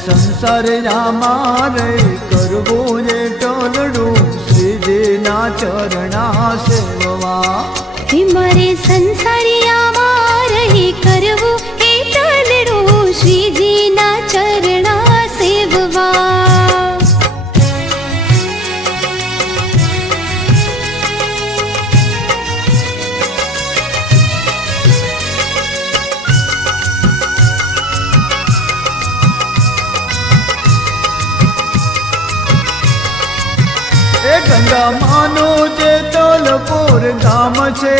संसारिया मारे करवू ये टोलडू श्रीजी ना चरणा सेववा मारे संसारिया मारे करवू ये टोलडू श्रीजी ना चरणा सेववा गंगा मानो जे तोलपुर गाम छे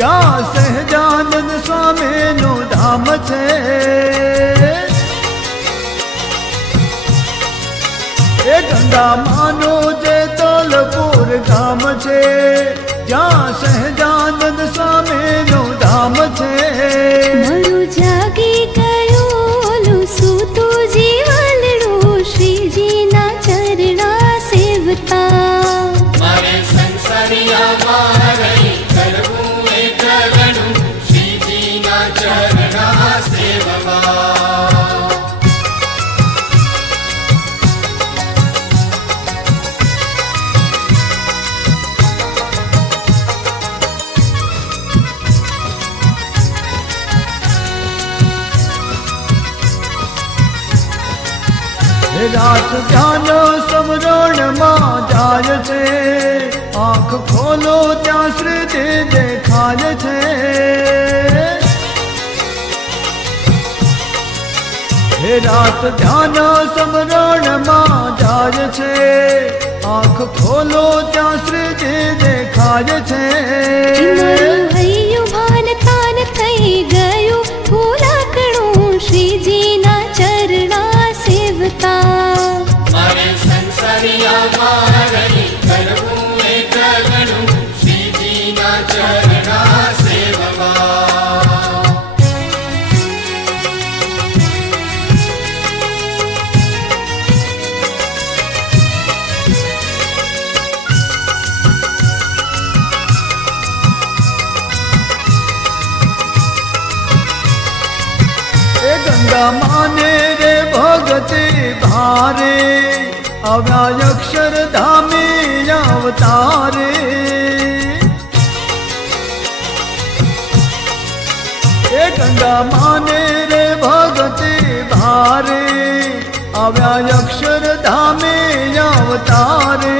जा सहजानंद स्वामी नु धाम छे गंगा मानो जे तोलपुर गाम छे जा सहजानंद स्वामी नु धाम छे मरु जागी गयो सूतु जीवलडू श्रीजी ना चरणा सेवता मारे संसारिया मारे करवू ए करवू श्रीजी ना चरणा सेववा रात ध्यान समरण मां जाय छे आँख खोलो त्या श्रीजी देखाय छे रात ध्यान समरण मां जाय छे आँख खोलो त्या श्रीजी देखाय छे भान तान थई गयो फूलाकड़ू श्रीजी ना चरणा सेवता मारे संसारिया मारे करवू ए करवू श्रीजी ना चरणा सेववा गंगा माने रे भगति भारे अव्याय अक्षर धामी अवतारे गंगा माने रे भगति भारे अव्याय अक्षर धामी अवतारे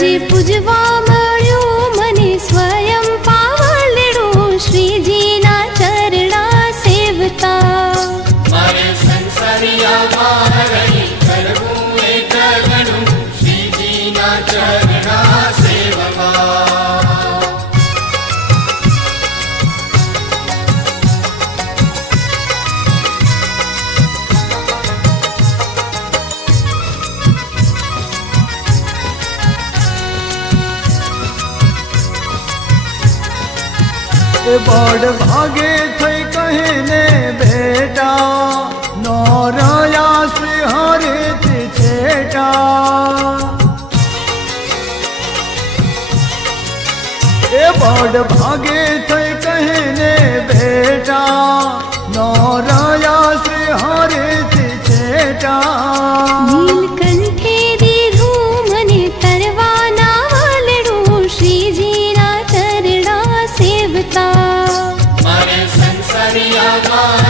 जी पूजवा मळ्यो मने स्वयं पावलडू श्रीजी ना चरणा सेवता मारे संसारिया मारे करवू ए करवू श्रीजी ना चरणा सेववा बड़ भागे थई कहने बेटा नौरया श्री हरे छेटा बड़ भागे थई कहने बेटा नौरया श्री हरे छेटा नीलकंठे दीधू मने तरवा नावलडू श्रीजी ना चरणा सेवता मारे संसारिया मारे